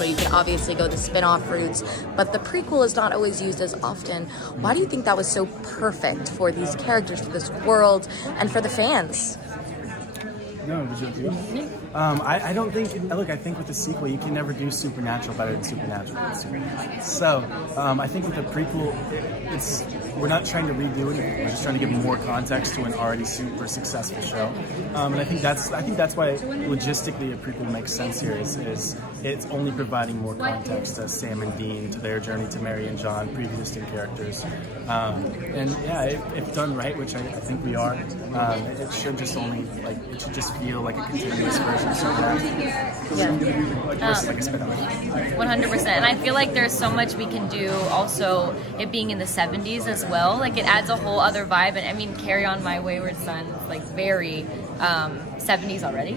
Supernatural. You can obviously go the spin-off routes, but the prequel is not always used as often. Why do you think that was so perfect for these characters, for this world, and for the fans? No, did you agree? I don't think, look, I think with the sequel, you can never do Supernatural better than Supernatural. So, I think with the prequel, we're not trying to redo anything. We're just trying to give more context to an already super successful show. And I think that's why logistically a prequel makes sense here. Is it's only providing more context to Sam and Dean, to their journey to Mary and John, pre-existing characters. And yeah, if done right, which I think we are, it should just it should just feel like a continuous version of Supernatural. Versus like a spin-off. 100%. And I feel like there's so much we can do. Also, it being in the 70s as well, like it adds a whole other vibe. And I mean, Carry On My Wayward Son, like very 70s already.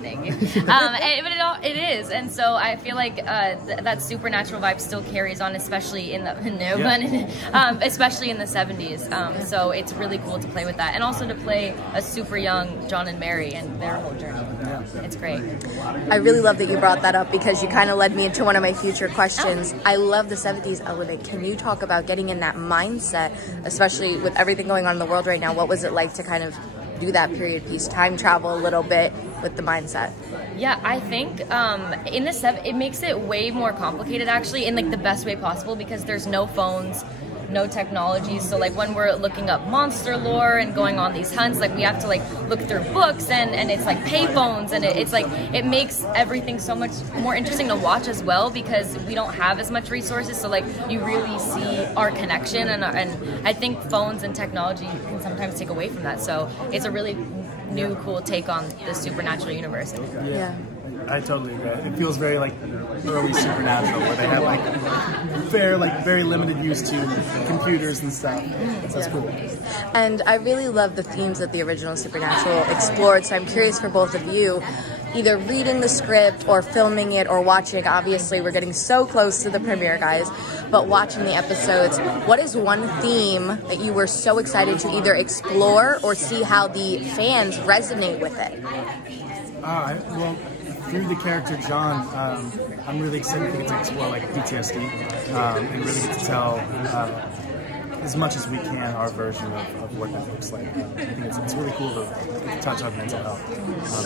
Thank you. But it is, and so I feel like that Supernatural vibe still carries on, especially in the especially in the 70s. So it's really cool to play with that, and also to play a super young John and Mary and their whole journey. It's great. I really love that you brought that up because you kind of led me into one of my future questions. I love the 70s element. Can you talk about getting in that mindset, especially with everything going on in the world right now? What was it like to kind of do that period piece, time travel a little bit with the mindset? Yeah, I think in the it makes it way more complicated actually, in like the best way possible, because there's no phones, no technology. So like when we're looking up monster lore and going on these hunts, like we have to like look through books and it's like payphones, and it's like it makes everything so much more interesting to watch as well, because we don't have as much resources. So like you really see our connection, and I think phones and technology can sometimes take away from that. So it's a really new, cool take on the Supernatural universe. Yeah. I totally agree. It feels very like early Supernatural, where they have like very limited use to computers and stuff. That's cool. And I really love the themes that the original Supernatural explored. So I'm curious for both of you, either reading the script or filming it or watching. Obviously, we're getting so close to the premiere, guys. But watching the episodes, what is one theme that you were so excited to either explore or see how the fans resonate with it? Well, through the character John, I'm really excited to get to explore like PTSD and really get to tell as much as we can our version of what that looks like. I think it's really cool to touch on mental health.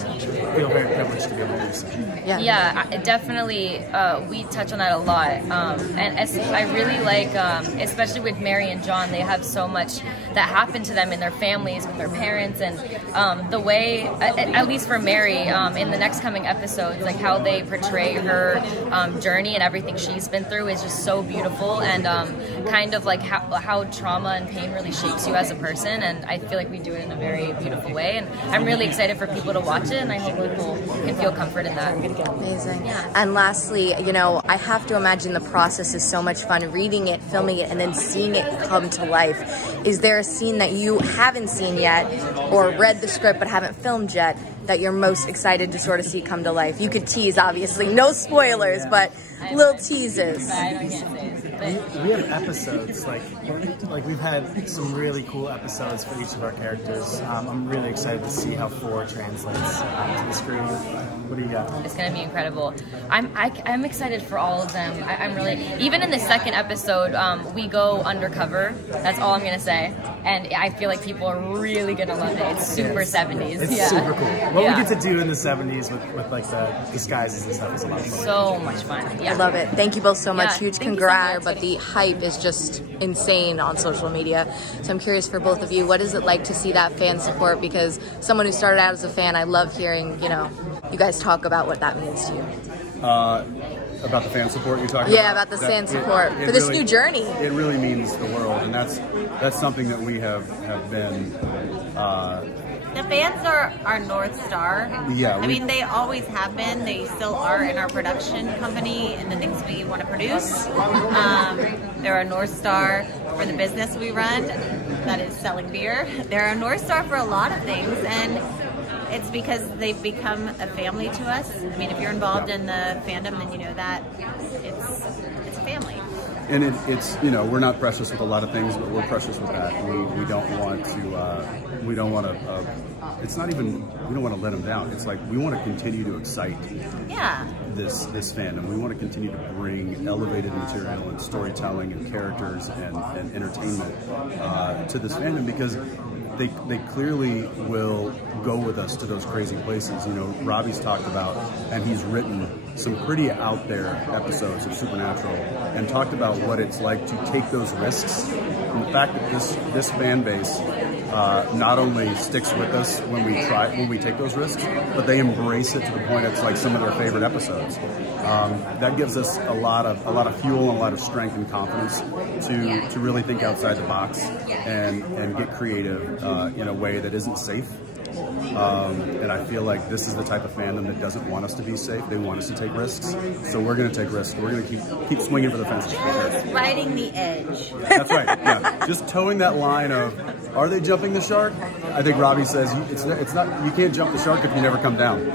I feel very privileged to be able to do so. Yeah, definitely. We touch on that a lot, and I really like, especially with Mary and John, they have so much that happened to them in their families, with their parents, and the way, at least for Mary, in the next coming episodes, like how they portray her journey and everything she's been through is just so beautiful, and kind of like how trauma and pain really shapes you as a person, and I feel like we do it in a very beautiful way, and I'm really excited for people to watch it, and I hope people can feel comfort in that. Amazing. Yeah. And lastly, you know, I have to imagine the process is so much fun, reading it, filming it, and then seeing it come to life. Is there a scene that you haven't seen yet, or read the script but haven't filmed yet, that you're most excited to sort of see come to life? You could tease, obviously, no spoilers, but little teases. We have episodes, like we've had some really cool episodes for each of our characters. I'm really excited to see how 4 translates to the screen. What do you got? It's gonna be incredible. I'm excited for all of them. I'm really, even in the second episode, we go undercover. That's all I'm gonna say, and I feel like people are really gonna love it. It's super 70s. It's super cool. What we get to do in the 70s with like the disguises and stuff is a lot of fun. So much fun. Yeah. I love it. Thank you both so much. Yeah, huge congrats. But the hype is just insane on social media. So I'm curious for both of you, what is it like to see that fan support? Because someone who started out as a fan, I love hearing, you know, you guys talk about what that means to you. About the fan support you're talking about? Yeah, about the fan support for this new journey. It really means the world, and that's something that we have been. The fans are our North Star. Yeah, I mean, they always have been. They still are in our production company and the things we want to produce. They're our North Star for the business we run, that is selling beer. They're our North Star for a lot of things, and it's because they've become a family to us. I mean, if you're involved in the fandom, then you know that it's a family. it's we're not precious with a lot of things, but we're precious with that. We don't want to it's not even, we don't want to let them down. It's like we want to continue to excite this fandom. We want to continue to bring elevated material and storytelling and characters and entertainment to this fandom, because they clearly will go with us to those crazy places. Robbie's talked about, and he's written some pretty out there episodes of Supernatural and talked about what it's like to take those risks. And the fact that this fan base not only sticks with us when we take those risks, but they embrace it to the point it's like some of their favorite episodes. That gives us a lot of fuel and a lot of strength and confidence to really think outside the box and get creative in a way that isn't safe. And I feel like this is the type of fandom that doesn't want us to be safe. They want us to take risks. So we're going to take risks. We're going to keep swinging for the fences. Riding the edge. That's right. Yeah. Just towing that line of, are they jumping the shark? I think Robbie says it's not. You can't jump the shark if you never come down.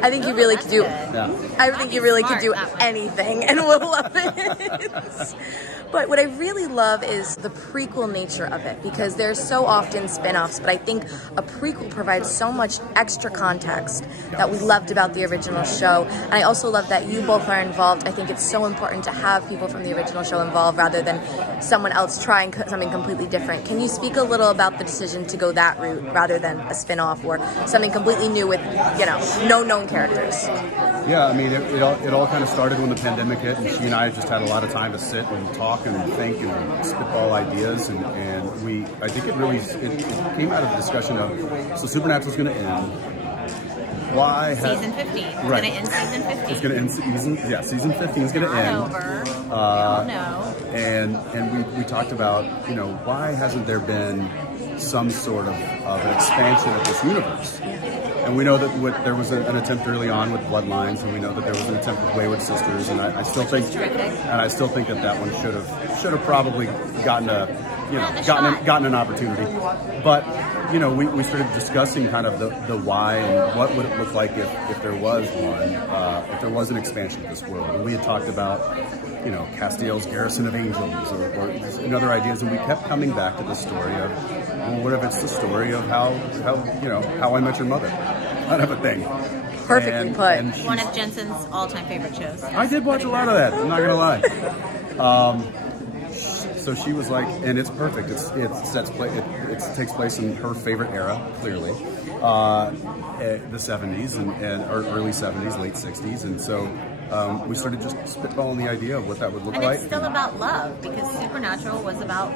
I think you really could do. Yeah. I think you really could do anything, and we'll love it. But what I really love is the prequel nature of it, because there's so often spin-offs, but I think a prequel provides so much extra context that we loved about the original show. And I also love that you both are involved. I think it's so important to have people from the original show involved rather than someone else trying something completely different. Can you speak a little about the decision to go that route rather than a spin-off or something completely new with, no known characters? Yeah, I mean, it all kind of started when the pandemic hit, and she and I just had a lot of time to sit and talk and think and spitball ideas, and I think it came out of the discussion of, so Supernatural's going to end. Why? Season 15. It's going to end season 15. It's going to end season 15 is going to end. Over. We all know. And we talked about, why hasn't there been some sort of an expansion of this universe? And we know that there was an attempt early on with Bloodlines, and we know that there was an attempt with Wayward Sisters, and I still think that one should have probably gotten an opportunity. But we started discussing kind of the why and what would it look like if there was one, if there was an expansion of this world. And we had talked about Castiel's Garrison of Angels or other ideas, and we kept coming back to the story of, well, what if it's the story of how I Met Your Mother, kind of a thing. Perfectly put. And one of Jensen's all-time favorite shows. I did watch a lot of that. I'm not gonna lie. So she was like, and it's perfect. It takes place in her favorite era, clearly, the 70s or early 70s, late 60s, and so. We started just spitballing the idea of what that would look like. And it's still about love, because Supernatural was about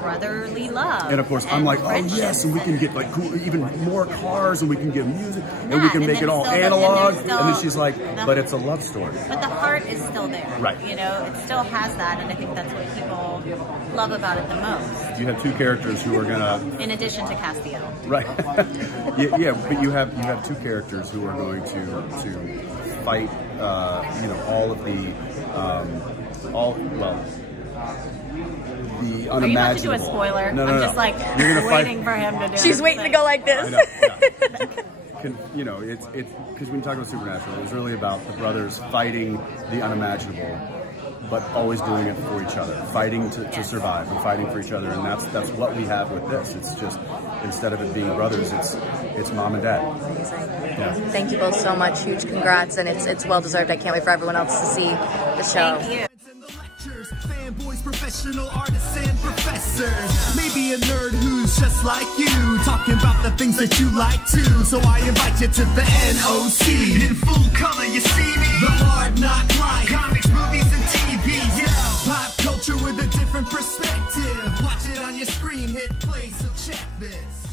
brotherly love. And of course, I'm like, oh yes, and we can get like even more cars, and we can get music, and we can make it all analog. And then she's like, but it's a love story. But the heart is still there. Right. It still has that, and I think that's what people love about it the most. You have two characters who are gonna, in addition to Castiel. Right. yeah, but you have two characters who are going to fight. All of the the unimaginable. Are you about to do a spoiler? No. I'm just like waiting for him to do it. She's waiting to go like this. I know, yeah. It's because when you talk about Supernatural, it was really about the brothers fighting the unimaginable, but always doing it for each other, fighting to survive and fighting for each other, and that's what we have with this. It's just, instead of it being brothers, it's mom and dad. Yeah. Thank you both so much. Huge congrats, and it's well deserved. I can't wait for everyone else to see the show. Thank you. Fanboys, professional artists, and professors. Maybe a nerd who's just like you, talking about the things that you like too. So I invite you to the NOC. In full color, you see me. The hard knock life, comics, movies, and TV. Yeah, pop culture with a different perspective. Watch it on your screen, hit play, so check this.